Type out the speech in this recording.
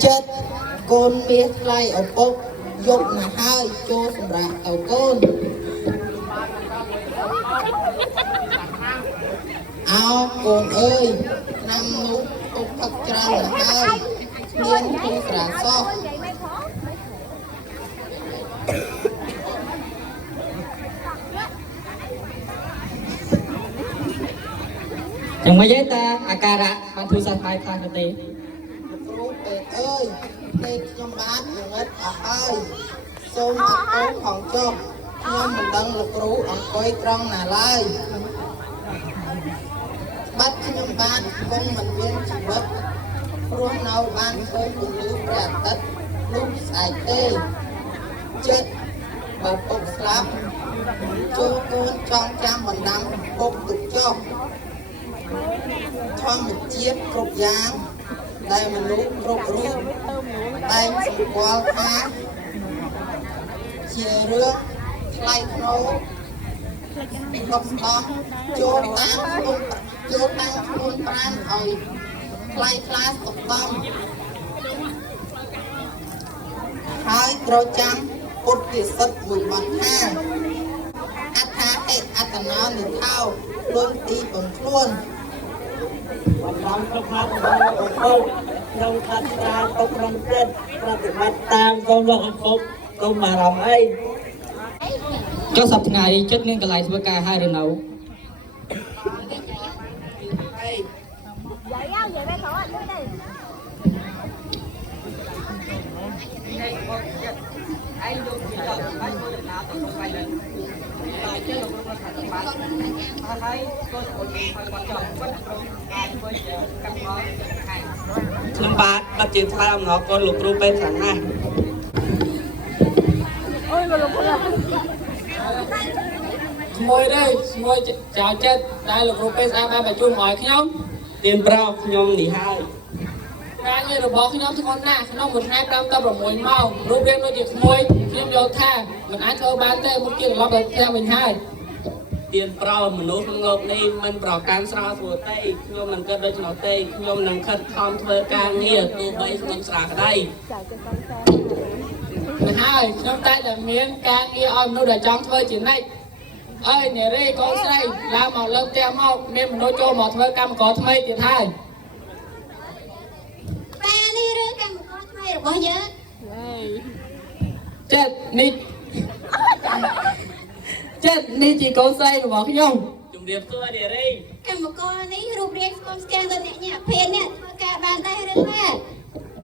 chất côn miết lại ở bốc dục là hai cho sầm rạ tàu côn áo côn ơi năm nút ốc thật trăng là hai liên thu rạ so chẳng mấy giấy ta akara bạn thu sa phai pha tê cúเป็ดเอ้ยเป็ดยมบ้านอย่างนั้นออกเอ้ยส้มตะโกนของโจมยมมันดังลูกรู้អង្គុយត្រង់ណាឡើយបាត់ខ្ញុំបានគង់មិនមានជីវិតព្រោះនៅបានឃើញពន្លឺព្រះអាទិត្យលុបស្អែកទេចិត្តបើពុកស្លាប់ចូលកូនចង់ចាំបណ្ដាំពុកទុកចុះធម្មជាតិគ្រប់យ៉ាងដែលមនុស្សគ្រប់រូបតែងសម្គាល់ថាជារឿងថ្លៃថ្នូរគ្រប់ស្ដំចូលតាមខ្លួនប្រាណឲ្យថ្លៃថ្លាស្ដំហើយត្រូវចាំពុទ្ធជាសិទ្ធមួយបទថាអត្ថាហេអត្តនោនិថោខ្លួនទីបំខ្លួនបំរំគ្រប់មករបស់អង្គក្នុងខាត់ការទុកក្នុងចិត្តប្រតិបត្តិតាមកូនលោកអង្គកុំបារម្ភអី ចុះសប្តាហ៍ចិត្តនឹងកន្លែងធ្វើការហើយឬនៅ ខ្ញុំបាទបាត់ជាថ្លៃអំណរគុណលោកគ្រូពេទ្យខ្លាំងណាស់ក្មួយទេក្មួយចៅចិត្តដែលលោកគ្រូពេទ្យស្អាតបានបញ្ជូនមកឲ្យខ្ញុំទៀនប្រោខ្ញុំនេះហើយការងាររបស់ខ្ញុំធ្ងន់ណាស់ក្នុងមួយថ្ងៃ5ទៅ6ម៉ោងរូបរាងដូចជាក្មួយខ្ញុំយល់ថាមិនអាចធ្វើបានទេមុខជាត្រឡប់ទៅផ្ទះវិញហើយទៀនប្រោមនុស្សក្នុងโลกនេះមិនប្រកាន់ស្រាលស្រួលទេខ្ញុំមិនគិតដូច្នោះទេខ្ញុំនឹងខិតខំធ្វើការងារទោះបីខ្ញុំស្រាលក្តីមិនហើយខ្ញុំតែតែមានការងារឲ្យមនុស្សដែលចង់ធ្វើជានិច្ចអើយនារីកូនស្រីឡើងមកលើផ្ទះមកមានមនុស្សចូលមកធ្វើកម្មករថ្មីទៀតហើយតែនេះរឿងកម្មករថ្មីរបស់យើងចិត្តនេះជាកូនស្រីរបស់ខ្ញុំជំរាបសួរនារីកម្មករនេះរូបរាងស្គមស្គាំងដូចអ្នកញាក់ភេនអ្នក